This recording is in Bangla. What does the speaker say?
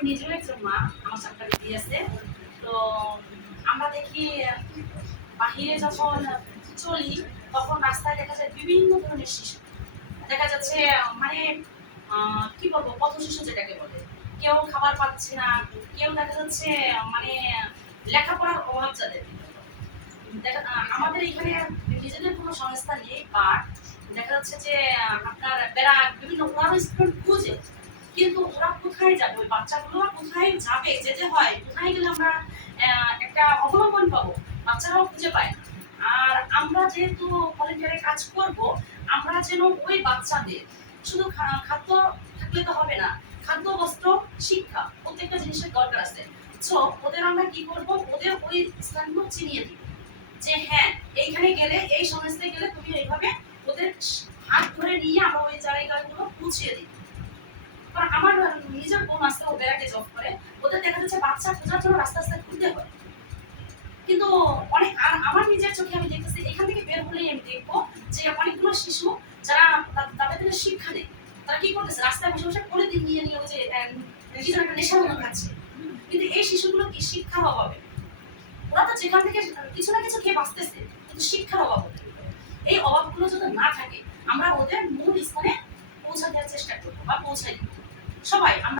আমি নিজেও একজন মা, আমার ৪ টা বেবি আছে। তো আমরা দেখি বাহিরে যখন চলি তখন রাস্তায় দেখা যায় বিভিন্ন ধরনের শিশু। দেখা যাচ্ছে মানে কি বলবো পথশিশু যেটাকে বলে। কেউ খাবার পাচ্ছে না, কেউ দেখা যাচ্ছে মানে লেখাপড়ার অভাব যাদের। দেখা আমাদের এখানে নিজেদের কোনো সংস্থা নেই বাট দেখা যাচ্ছে যে আপনার বিভিন্ন ওরাও স্টুডেন্ট খুঁজে কিন্তু ওরা কোথায় যাবে ওই বাচ্চাগুলো কোথায় যাবে যেতে হয় কোথায় গেলে আমরা একটা অবলম্বন পাবো বাচ্চারাও খুঁজে পায় না। আর আমরা যেহেতু ভলেন্টিয়ারে কাজ করব আমরা যেন ওই বাচ্চাদের শুধু খাদ্য থাকলে তো হবে না, খাদ্য বস্ত্র শিক্ষা প্রত্যেকটা জিনিসের দরকার আছে। সো ওদের আমরা কি করব ওদের ওই স্থানগুলো চিনিয়ে দিব যে হ্যাঁ এইখানে গেলে এই সংস্থায় গেলে তুমি এইভাবে ওদের হাত ধরে নিয়ে আমরা ওই জায়গাগুলো পৌঁছিয়ে দিই। কারণ আমার নিজের বোন আসতে ও ব্যারাকে জব করে, ওদের দেখা যাচ্ছে বাচ্চা খোঁজার জন্য রাস্তা রাস্তায় ঘুরতে হয়। কিন্তু অনেক আর আমার নিজের চোখে আমি দেখতেছি এখান থেকে বের হলেই আমি দেখবো যে অনেকগুলো শিশু যারা তাদের থেকে শিক্ষা নেই তারা কি করতেছে রাস্তায় বসে বসে পলিথিন নিয়ে নিয়ে যে কি যেন একটা নেশার মতো খাচ্ছে। কিন্তু এই শিশুগুলো কি শিক্ষার অভাবে ওরা তো যেখান থেকে কিছু না কিছু খেয়ে বাঁচতেছে কিন্তু শিক্ষার অভাব হতে এই অভাবগুলো যদি না থাকে আমরা ওদের মূল স্থানে পৌঁছা দেওয়ার চেষ্টা করবো বা পৌঁছাই দিব সবাই আমরা